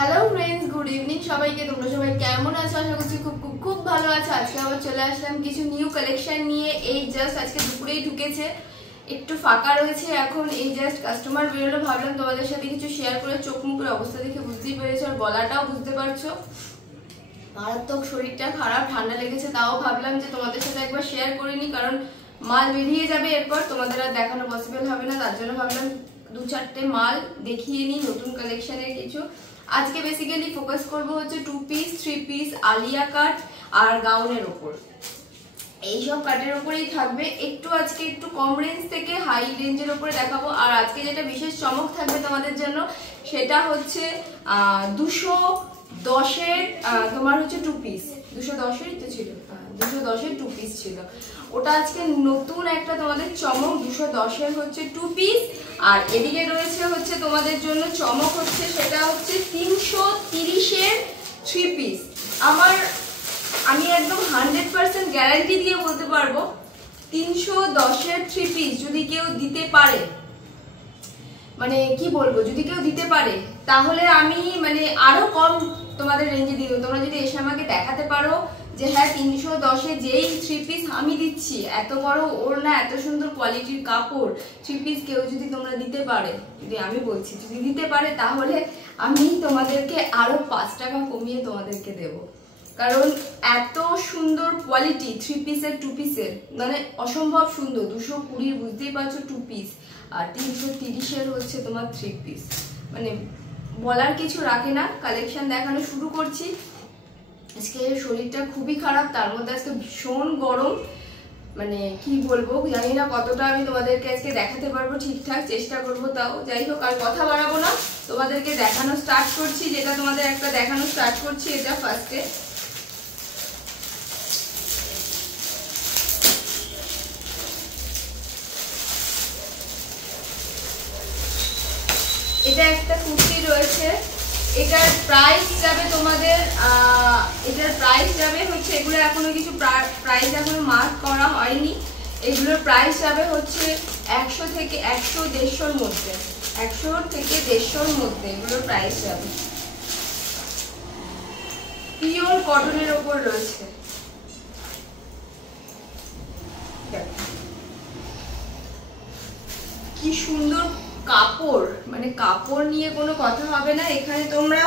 Hello friends, good evening সবাইকে। তোমরা সবাই কেমন আছো? আশা করছি খুব খুব খুব ভালো আছো। আজকে আবার চলে আসলাম কিছু নিউ কালেকশন নিয়ে। এই জাস্ট আজকে দুপুরেই ঢুকেছে, একটু ফাঁকা রয়েছে এখন। এই জাস্ট কাস্টমার বেরোলো, ভাবলাম তোমাদের সাথে কিছু শেয়ার করে। চোখ মুখের অবস্থা দেখে বুঝতেই পেরেছো, আর গলাটাও বুঝতে পারছো। মারাত্মক শরীরটা খারাপ, ঠান্ডা লেগেছে, তাও ভাবলাম যে তোমাদের সাথে একবার শেয়ার করে নি, কারণ মাল বেরিয়ে যাবে এরপর, তোমাদের আর দেখানো পসিবল হবে না। তার জন্য ভাবলাম দু চারটে মাল দেখিয়ে নিই, নতুন কালেকশনের কিছু। আজকে বেসিক্যালি ফোকাস করব হচ্ছে 2 পিস 3 পিস আলিয়া কাট আর গাউনের ওপর। এইসব কাটের ওপরেই থাকবে। আজকে একটু কম রেঞ্জ থেকে হাই রেঞ্জের ওপরে দেখাবো। আর আজকে যেটা বিশেষ চমক থাকবে তোমাদের জন্য, সেটা হচ্ছে 210-এর তোমার হচ্ছে 2 পিস। 210-এর তো ছিল, 210-এর 2 পিস ছিল। ওটা আজকে নতুন একটা তোমাদের চমক। 210-এর হচ্ছে 2 পিস। আর এদিকে রয়েছে হচ্ছে তোমাদের জন্য চমক হচ্ছে, সেটা হচ্ছে 330-এর 3 পিস। আমি একদম 100% গ্যারান্টি দিয়ে বলতে পারবো, 310-এর 3 পিস যদি কেউ দিতে পারে, মানে কি বলবো, যদি কেউ দিতে পারে তাহলে আমি মানে আরো কম তোমাদের রেঞ্জে দিব। তোমরা যদি এসে আমাকে দেখাতে পারো যে হ্যাঁ 310-এ যেই 3 পিস আমি দিচ্ছি, এত বড় ওড়না, এত সুন্দর কোয়ালিটির কাপড়, 3 পিস কেউ যদি তোমরা দিতে পারে, যদি আমি বলছি যদি দিতে পারে, তাহলে আমি তোমাদেরকে আরো 5 টাকা কমিয়ে তোমাদেরকে দেবো। কারণ এত সুন্দর কোয়ালিটি 3 পিসের 2 পিসের, মানে অসম্ভব সুন্দর। 220 বুঝতেই পারছো 2 পিস, আর 330-এর হচ্ছে তোমার 3 পিস। মানে বলার কিছু রাখে না। কালেকশন দেখানো শুরু করছি। আজকে শরীরটা খুবই খারাপ, তার মধ্যে আজকে ভীষণ গরম। মানে কি বলবো, জানি না কতটা আমি তোমাদেরকে আজকে দেখাতে পারবো ঠিকঠাক, চেষ্টা করবো। তাও যাই হোক, আর কথা বাড়াবো না, তোমাদেরকে দেখানো স্টার্ট করছি। যেটা তোমাদের একটা দেখানো স্টার্ট করছি, এটা ফার্স্টে। এটা একটা কুর্তি রয়েছে, এটার প্রাইস যাবে তোমাদের, এটার প্রাইস যাবে হচ্ছে, এগুলো এখনো কিছু প্রাইস এখনো মার্ক করা হয়নি। এগুলোর প্রাইস যাবে হচ্ছে 100 থেকে 100-150-র মধ্যে, 100 থেকে 150-র মধ্যে এগুলোর প্রাইস যাবে। পিওর কটনের ওপর রয়েছে। কি সুন্দর কাপড়, মানে কাপড় নিয়ে কোনো কথা হবে না। এখানে তোমরা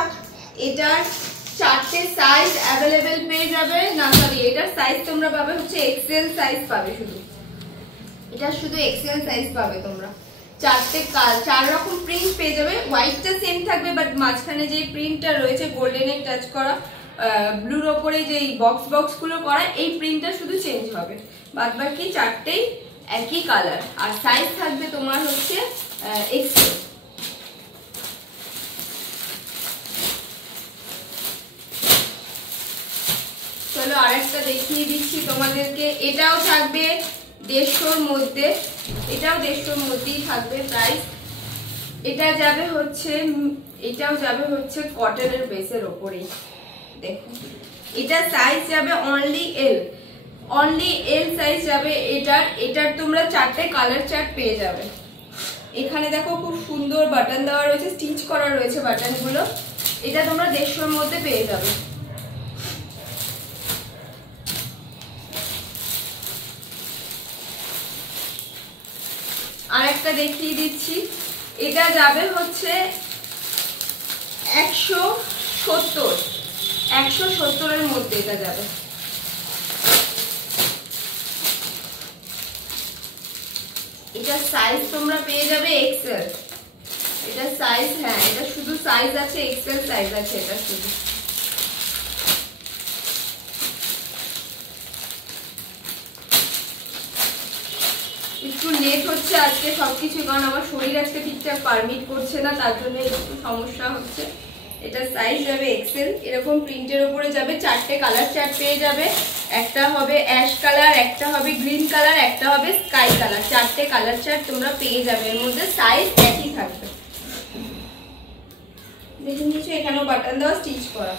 এটার 4টে সাইজ অ্যাভেলেবেল পেয়ে যাবে। না সরি, এটার সাইজ তোমরা পাবে হচ্ছে এক্সেল সাইজ পাবে, শুধু এটা শুধু এক্সেল সাইজ পাবে তোমরা। 4 রকম প্রিন্ট পেয়ে যাবে। হোয়াইটটা সেম থাকবে, বাট মাঝখানে যে প্রিন্টটা রয়েছে গোল্ডেনে টাচ করা, ব্লুর ওপরে যে বক্স গুলো করা, এই প্রিন্টটা শুধু চেঞ্জ হবে। বাদ বাকি 4টেই একই কালার। আর সাইজ থাকবে তোমার হচ্ছে এক্সেল। চলো আরেকটা দেখিয়ে দিচ্ছি তোমাদেরকে। এটাও থাকবে 150-র মধ্যে, এটাও 150-র মধ্যেই থাকবে প্রাইস। এটাও যাবে হচ্ছে কটনের বেসের ওপরেই। দেখো, এটা সাইজ যাবে অনলি এল সাইজ যাবে এটার তোমরা 4টে কালার চার্ট পেয়ে যাবে। এখানে দেখো খুব সুন্দর বাটন দেওয়া রয়েছে, স্টিচ করা রয়েছে বাটন গুলো। এটা তোমরা 150-র মধ্যে পেয়ে যাবে। আর একটা দেখিয়ে দিচ্ছি, এটা যাবে হচ্ছে 170-এর মধ্যে এটা যাবে। এটা সাইজ তোমরা পেয়ে যাবে এক্সেল। এটা সাইজ, হ্যাঁ এটা শুধু সাইজ আছে এক্সেল সাইজ আছে এটা শুধু। একটু লেট হচ্ছে আজকে সবকিছু, কারণ আমার শরীর আজকে ঠিকঠাক পারমিট করছে না, তার জন্য একটু সমস্যা হচ্ছে। এটা সাইজ যাবে এক্সেল। এরকম প্রিন্টের উপরে যাবে, 4টে কালার চার্ট পেয়ে যাবে। একটা হবে অ্যাশ কালার, একটা হবে গ্রিন কালার, একটা হবে স্কাই কালার। 4টে কালার চার্ট তোমরা পেয়ে যাবে। এর মধ্যে সাইজ একই থাকবে। দেখে নিচ্ছি, এখানেও বাটন দেওয়া, স্টিচ করা।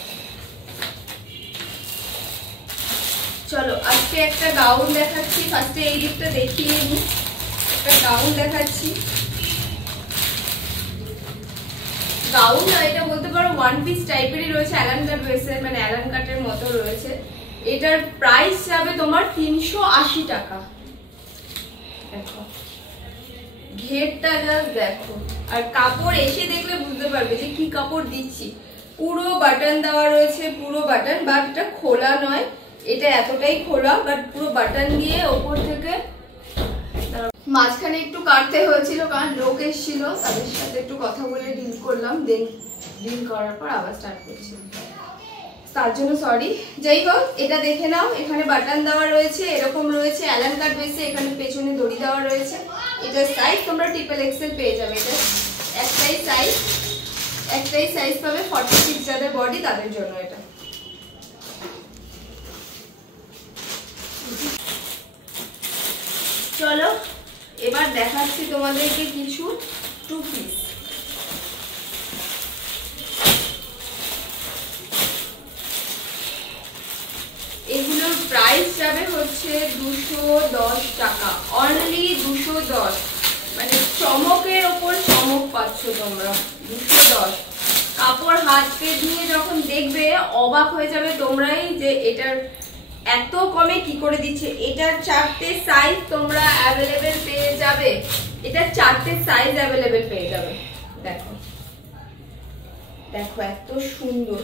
চলো আজকে একটা গাউন দেখাচ্ছি। ফার্স্টে এই দিকটা দেখিয়ে নিই। একটা গাউন দেখাচ্ছি, গাউন না, এটা বলতে পারো ওয়ান পিস টাইপেরই রয়েছে, অ্যালান কাট বেসের, মানে অ্যালান কাটের মতো রয়েছে। এটার প্রাইস যাবে তোমার 380 টাকা। দেখো ঘেরটা জাস্ট দেখো, আর কাপড় এসে দেখলে বুঝতে পারবে যে কি কাপড় দিচ্ছি। পুরো বাটন দেওয়া রয়েছে, পুরো বাটন, বাট এটা খোলা নয়, এটা এতটাই খোলা, বাট পুরো বাটন দিয়ে ওপর থেকে। মাঝখানে একটু কাটতে হয়েছিল কারণ লোক এসেছিল, তাদের সাথে একটু কথা বলে ডিল করলাম, দেন ডিল করার পর আবার স্টার্ট করছি, তার জন্য সরি। যাই হোক, এটা দেখে নাও, এখানে বাটন দেওয়া রয়েছে, এরকম রয়েছে অ্যালান কাট বেসে, এখানে পেছনে দড়ি দেওয়া রয়েছে। এটার সাইজ তোমরা ট্রিপল এক্সেল পেয়ে যাবে। এটা একটাই সাইজ পাবে, 46 যাদের বডি তাদের জন্য এটা। চলো এবার দেখাচ্ছি তোমাদেরকে কিছু টু পিস। এগুলোর প্রাইস যাবে হচ্ছে 210 টাকা, অনলি 210। মানে চমকের ওপর চমক পাচ্ছ তোমরা, 210। কাপড় হাত পেট নিয়ে যখন দেখবে অবাক হয়ে যাবে তোমরাই যে এটার এত কমে কি করে দিচ্ছে। এটার 4টে সাইজ তোমরা অ্যাভেলেবেল পেয়ে যাবে, এটার 4টে সাইজ অ্যাভেলেবেল পেয়ে যাবে। দেখো দেখো এত সুন্দর,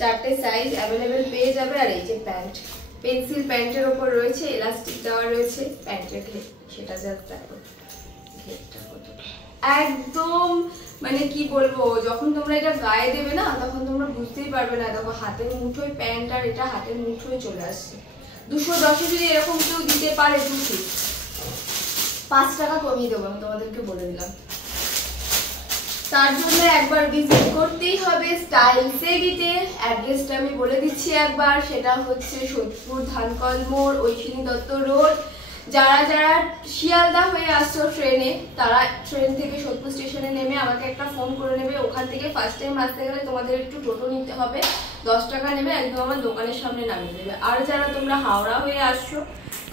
4টে সাইজ অ্যাভেলেবেল পেয়ে যাবে। আর এই যে প্যান্ট, পেন্সিল প্যান্টের ওপর রয়েছে, এলাস্টিক দেওয়া রয়েছে প্যান্টের ঘের, সেটা জাস্ট দেখো ঘেরটা কত একদম, মানে কি বলবো, যখন তোমরা এটা গায়ে দেবে না তখন তোমরা বুঝতেই পারবে না। দেখো হাতের মুঠোয় প্যান্ট, আর এটা হাতের মুঠোয় চলে আসছে। 210-এ যদি এরকম কেউ দিতে পারে, 5 টাকা কমিয়ে দেবো আমি তোমাদেরকে বলে দিলাম। তার জন্য একবার ভিজিট করতেই হবে স্টাইল সেভিতে। অ্যাড্রেসটা আমি বলে দিচ্ছি একবার, সেটা হচ্ছে সোদপুর ধানকল মোড়, ঐশিনী দত্ত রোড। যারা যারা শিয়ালদা হয়ে আসছো ট্রেনে, তারা ট্রেন থেকে সোদপুর স্টেশনে নেমে আমাকে একটা ফোন করে নেবে। ওখান থেকে ফার্স্ট টাইম আসতে গেলে তোমাদের একটু টোটো নিতে হবে, 10 টাকা নেবে, একদম আমার দোকানের সামনে নামিয়ে দেবে। আর যারা তোমরা হাওড়া হয়ে আসছো,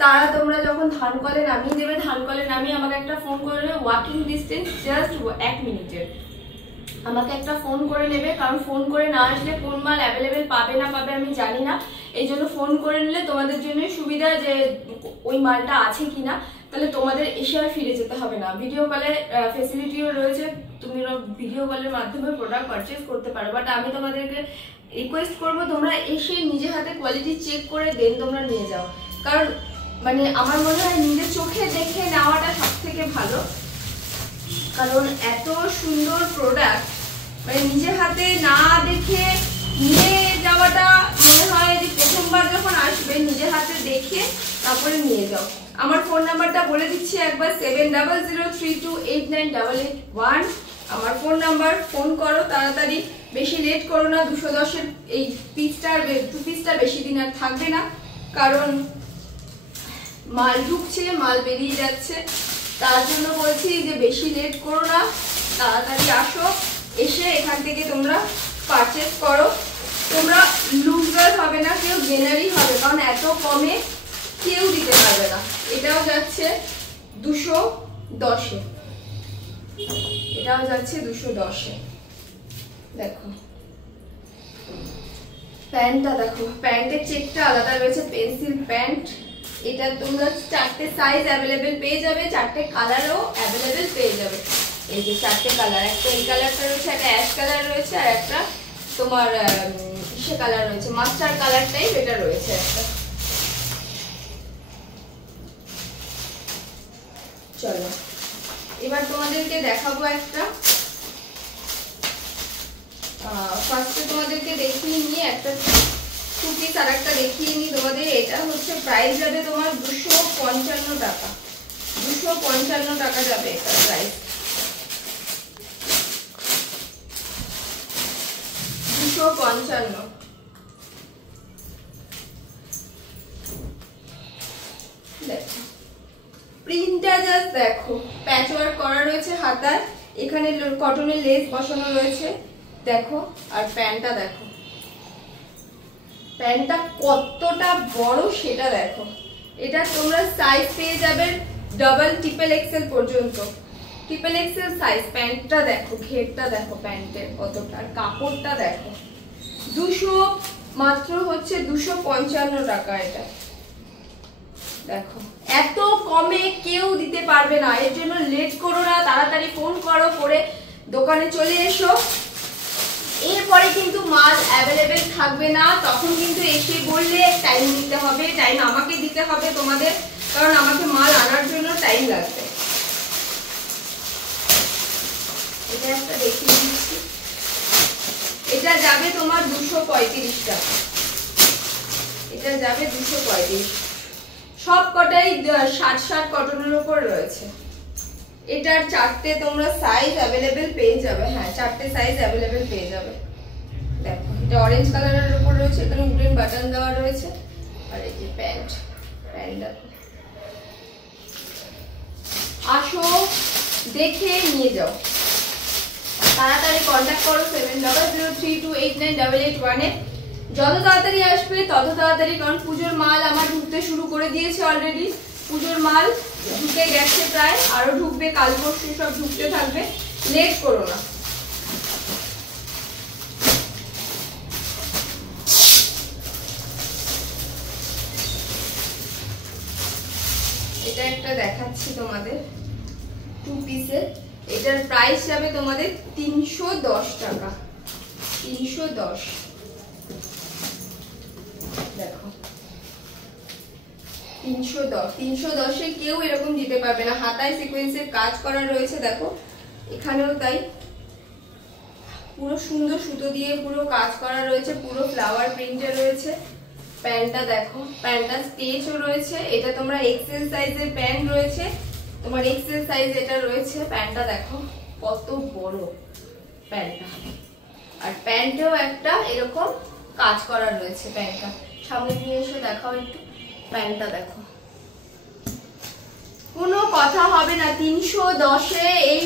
তারা তোমরা যখন ধানকলে নামিয়ে দেবে, ধানকলে নামিয়ে আমাকে একটা ফোন করে নেবে, ওয়াকিং ডিস্টেন্স জাস্ট 1 মিনিটের। আমাকে একটা ফোন করে নেবে, কারণ ফোন করে না আসলে কোন মাল অ্যাভেলেবেল পাবে না পাবে আমি জানি না। এই জন্য ফোন করে নিলে তোমাদের জন্যই সুবিধা, যে ওই মালটা আছে কিনা, তাহলে তোমাদের এসে আর ফিরে যেতে হবে না। ভিডিও কলের ফেসিলিটিও রয়েছে, তুমি ভিডিও কলের মাধ্যমে প্রোডাক্ট পারচেস করতে পারো। বাট আমি তোমাদেরকে রিকোয়েস্ট করবো তোমরা এসে নিজে হাতে কোয়ালিটি চেক করে দেন তোমরা নিয়ে যাও, কারণ মানে আমার মনে হয় নিজের চোখে দেখে নেওয়াটা সব থেকে ভালো। কারণ এত সুন্দর প্রোডাক্ট, মানে নিজের হাতে না দেখে নিয়ে যাওয়াটা মনে হয় যে প্রথমবার যখন আসবে নিজের হাতে দেখে তারপরে নিয়ে যাও। আমার ফোন নাম্বারটা বলে দিচ্ছি একবার, 7003289881 আমার ফোন নাম্বার। ফোন করো তাড়াতাড়ি, বেশি লেট করো না। 210-এর এই টু পিসটা বেশি দিন আর থাকবে না, কারণ মাল ঢুকছে, মাল বেরিয়ে যাচ্ছে। তার জন্য বলছি যে বেশি লেট করো না, তাড়াতাড়ি আসো, এসে এখান থেকে তোমরা পারচেস করো। তোমরা লুজার হবে না, কেউ গেনারই হবে, কারণ এত কমে কেউ দিতে পারবে না। এটাও যাচ্ছে 210-এ, এটাও যাচ্ছে 210-এ। দেখো প্যান্টটা, দেখো প্যান্টের চেকটা আলাদা রয়েছে, পেন্সিল প্যান্ট। এটা তোমরা 4টে সাইজ অ্যাভেলেবেল পেয়ে যাবে, 4টে কালারও অ্যাভেলেবেল পেয়ে যাবে। এই যে 4টে কালার, একটা এই কালারটা রয়েছে, একটা অ্যাশ কালার রয়েছে, আর একটা তোমার ইসে কালার রয়েছে, মাস্টার কালার টাইপ এটা রয়েছে একটা। চলো এবার তোমাদেরকে দেখাবো একটা, ফার্স্টে তোমাদেরকে দেখিয়ে নিয়ে একটা টু পিস আর একটা দেখিয়ে নিই তোমাদের। এটা হচ্ছে প্রাইস যাবে তোমার 255 টাকা, 255 টাকা যাবে এটার প্রাইস, 255। দেখো প্রিন্টটা জাস্ট দেখো, প্যাচ ওয়ার্ক করা রয়েছে হাতায়, এখানে কটনের লেস বসানো রয়েছে দেখো। আর প্যান্টটা দেখো, প্যান্টটা কতটা বড় সেটা দেখো। এটা তোমরা সাইজ পেয়ে যাবে ডাবল ট্রিপল এক্সেল পর্যন্ত, ট্রিপল এক্সেল সাইজ। প্যান্টটা দেখো, ঘেরটা দেখো প্যান্টের কতটা, আর কাপড়টা দেখো। 200 মাত্র হচ্ছে 255 টাকা। এটা দেখো এত কমে কেউ দিতে পারবে না, এর জন্য লেট করো না, তাড়াতাড়ি ফোন করো, করে দোকানে চলে এসো। এরপরে কিন্তু মাল অ্যাভেলেবেল থাকবে না, তখন কিন্তু এসে বললে টাইম দিতে হবে, টাইম আমাকে দিতে হবে তোমাদের, কারণ আমাকে মাল আনার জন্য টাইম লাগবে। এটা একটা দেখিয়ে দিচ্ছি, এটা যাবে তোমার 235 টাকা। এটা যাবে 235। সব কটাই 60 কটনের উপর রয়েছে। এটার 4টে তোমরা সাইজ অ্যাভেলেবেল পেয়ে যাবে। হ্যাঁ, 4টে সাইজ অ্যাভেলেবেল পেয়ে যাবে। দেখো এটা অরেঞ্জ কালারের উপর রয়েছে, এখানে উডেন বাটন দেওয়া রয়েছে। আর এই যে প্যান্ট, আসো দেখে নিয়ে যাও। তাড়াতাড়ি কন্ট্যাক্ট করো 7003289881-এ। যত তাড়াতাড়ি আসবে তত তাড়াতাড়ি, কারণ পুজোর মাল আমার ঢুকতে শুরু করে দিয়েছে অলরেডি। পুজোর মাল ঢুকে গেছে প্রায়, আরো ঢুকবে, কাল পরশু সব ঢুকতে থাকবে, লেট করো না। এটা একটা দেখাচ্ছি তোমাদের 2 পিসের। এটার প্রাইস যাবে তোমাদের 310 টাকা। 310। দেখো 310 এ কেউ এরকম দিতে পারবে না। হাতায় সিকোয়েন্সের কাজ করা রয়েছে, দেখো এখানেও তাই, পুরো সুন্দর সুতো দিয়ে পুরো কাজ করা রয়েছে, পুরো ফ্লাওয়ার প্রিন্টে রয়েছে। প্যান্টটা দেখো, প্যান্টটা স্টেচও রয়েছে। এটা তোমরা এক্সেল সাইজের প্যান্ট রয়েছে, তোমার এক্সেল সাইজ এটা রয়েছে। প্যান্টটা দেখো কত বড় প্যান্টটা, আর প্যান্টেও একটা এরকম কাজ করা রয়েছে। প্যান্টটা সামনে নিয়ে এসে দেখাও একটু, প্যান্টটা দেখো, কোনো কথা হবে না। 310-এ এই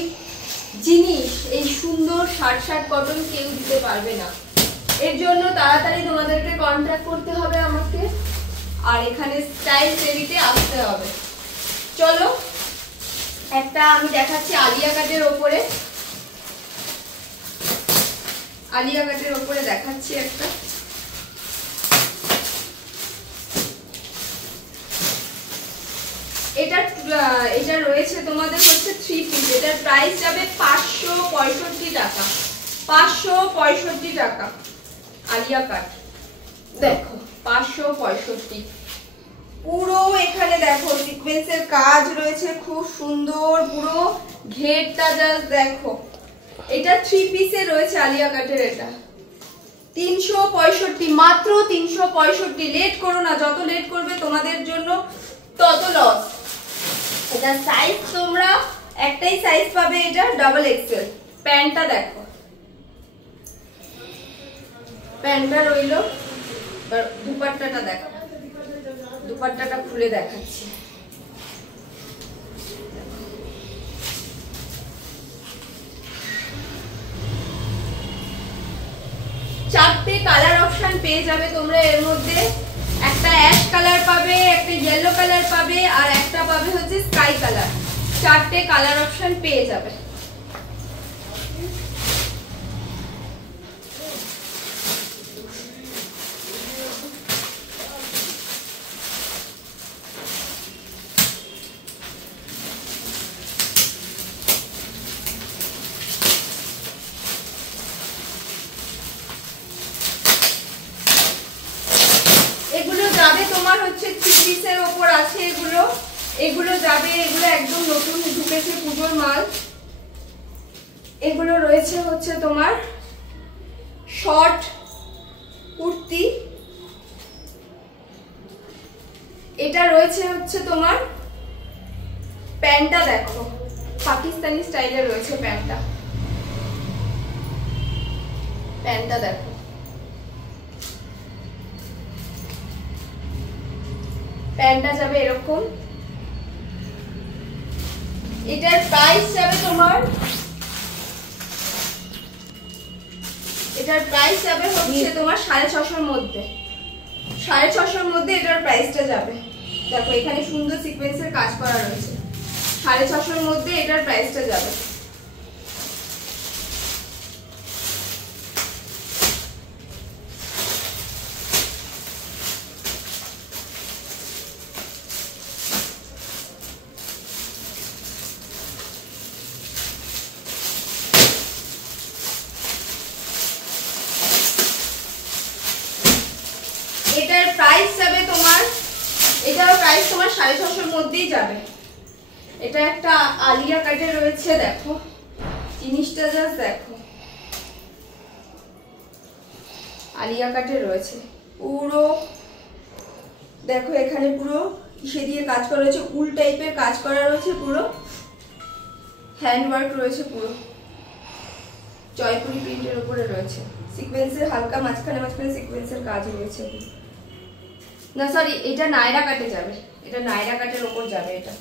জিনিস, এই সুন্দর 60 কটন কেউ দিতে পারবে না। এর জন্য তাড়াতাড়ি তোমাদেরকে কন্ট্যাক্ট করতে হবে আমাকে, আর এখানে স্টাইল টেরিতে আসতে হবে। চলো একটা আমি দেখাচ্ছি আলিয়া কাটের ওপরে, আলিয়া কাটের ওপরে দেখাচ্ছি একটা। এটা রয়েছে তোমাদের হচ্ছে 3 পিস। এটার প্রাইস যাবে 565 টাকা। 565 টাকা আলিয়া কাট। দেখো 565। পুরো এখানে দেখো সিকোয়েন্সের কাজ রয়েছে, খুব সুন্দর, পুরো ঘেরটা জাস্ট দেখো। এটা 3 পিসে রয়েছে আলিয়া কাটের। এটা 365, মাত্র 365। লেট করো না, যত লেট করবে তোমাদের জন্য তত লস। এটা সাইজ তোমরা একটাই সাইজ পাবে, এটা ডাবল এক্সেল। প্যান্টটা দেখো, প্যান্টটা রইলো। দুপাট্টাটা দেখো, দুপাট্টাটা খুলে দেখাচ্ছি। চারটে কালার অপশন পেয়ে যাবে তোমরা এর মধ্যে। একটা অ্যাশ কালার পাবে, একটা ইয়েলো কালার পাবে, আর একটা পাবে হচ্ছে স্কাই কালার। চারটে কালার অপশন পেয়ে যাবে। তোমার হচ্ছে 3 পিসের উপর আছে এগুলো যাবে, এগুলো একদম নতুন ঢুকেছে পুজোর মাল। এগুলো রয়েছে হচ্ছে তোমার শর্ট কুর্তি। এটা রয়েছে হচ্ছে তোমার প্যান্টটা দেখো, পাকিস্তানি স্টাইলে রয়েছে প্যান্টটা। প্যান্টটা দেখো, প্যান্টটা যাবে এরকম। এটার প্রাইস যাবে তোমার, এটার প্রাইস যাবে হচ্ছে তোমার 650-এর মধ্যে। 650-এর মধ্যে এটার প্রাইসটা যাবে। দেখো এখানে সুন্দর সিকোয়েন্সের কাজ করা রয়েছে। 650-র মধ্যে এটার প্রাইসটা যাবে। এটার প্রাইস যাবে তোমার, এটার প্রাইস তোমার 650-র মধ্যেই যাবে। এটা একটা আলিয়া কাটে রয়েছে, দেখো জিনিসটা জাস্ট দেখো, আলিয়া কাটে রয়েছে পুরো, দেখো এখানে পুরো কিসে দিয়ে কাজ করা রয়েছে, উল টাইপের কাজ করা রয়েছে, পুরো হ্যান্ড ওয়ার্ক রয়েছে, পুরো জয়পুরি প্রিন্টের উপরে রয়েছে, সিকোয়েন্সের হালকা মাঝখানে মাঝখানে সিকোয়েন্সের কাজ রয়েছে। না সরি, এটা নায়রা কাটে যাবে, এটা নায়রা কাটের উপর যাবে। এটা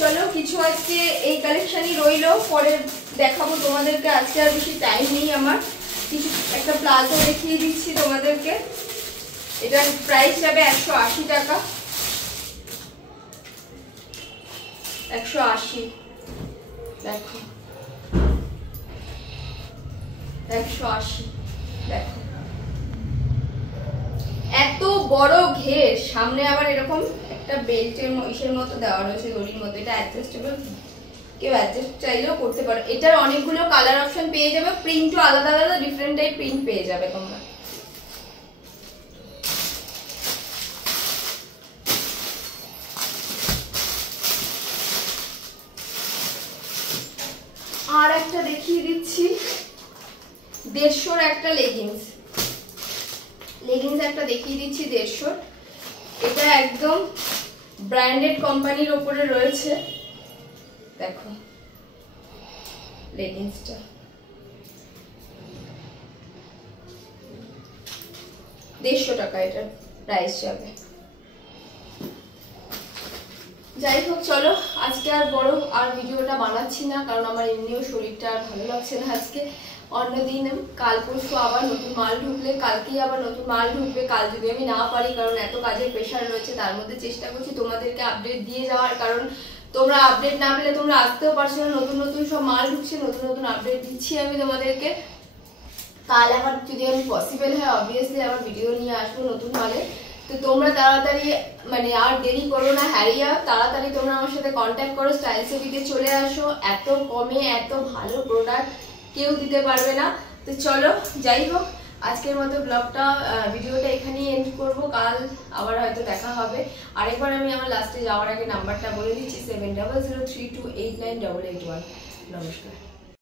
চলো কিছু আজকে এই কালেকশনই রইলো, পরে দেখাবো তোমাদেরকে। আজকে আর বেশি টাইম নেই আমার, কিছু একটা প্লাজো দেখিয়ে দিচ্ছি তোমাদেরকে। এটার প্রাইস যাবে 180 টাকা, 180, দেখো 180, দেখো এত বড় ঘের, সামনে আবার এরকম একটা বেল্টের ইসের মতো দেওয়া রয়েছে, দড়ির মতো। এটা অ্যাডজাস্টেবল, কেউ অ্যাডজাস্ট চাইলেও করতে পারো। এটার অনেকগুলো কালার অপশন পেয়ে যাবে, প্রিন্টও আলাদা আলাদা ডিফারেন্ট টাইপ প্রিন্ট পেয়ে যাবে তোমরা। আর একটা দেখিয়ে দিচ্ছি, 150-র একটা লেগিংস, একটা দেখিয়ে দিচ্ছি 150-র। এটা একদম ব্র্যান্ডেড কোম্পানির উপরে রয়েছে, দেখো লেগিংসটা, 150 টাকা এটার প্রাইস যাবে। যাই হোক চলো, আজকে আর বড় আর ভিডিওটা বানাচ্ছি না, কারণ আমার এমনিও শরীরটা আর ভালো লাগছে না আজকে। অন্যদিন কাল পরশু আবার নতুন মাল ঢুকলে, কালকেই আবার নতুন মাল ঢুকবে, কাল যদি আমি না পারি, কারণ এত কাজের প্রেশার রয়েছে, তার মধ্যে চেষ্টা করছি তোমাদেরকে আপডেট দিয়ে যাওয়ার, কারণ তোমরা আপডেট না পেলে তোমরা আসতেও পারছো না। নতুন নতুন সব মাল ঢুকছে, নতুন নতুন আপডেট দিচ্ছি আমি তোমাদেরকে। কাল আমার যদি আমি পসিবল হয় অবভিয়াসলি আবার ভিডিও নিয়ে আসবো নতুন মালে। তো তোমরা তাড়াতাড়ি মানে আর দেরি করো না, হ্যারিয়া তাড়াতাড়ি তোমরা আমার সাথে কন্ট্যাক্ট করো, স্টাইলসেবিতে চলে আসো। এত কমে এত ভালো প্রোডাক্ট কেউ দিতে পারবে না। তো চলো, যাই হোক আজকের মতো ব্লগটা ভিডিওটা এখানেই এন্ড করবো। কাল আবার হয়তো দেখা হবে। আরেকবার আমি আমার লাস্টে যাওয়ার আগে নাম্বারটা বলে দিচ্ছি, 7003289881। নমস্কার।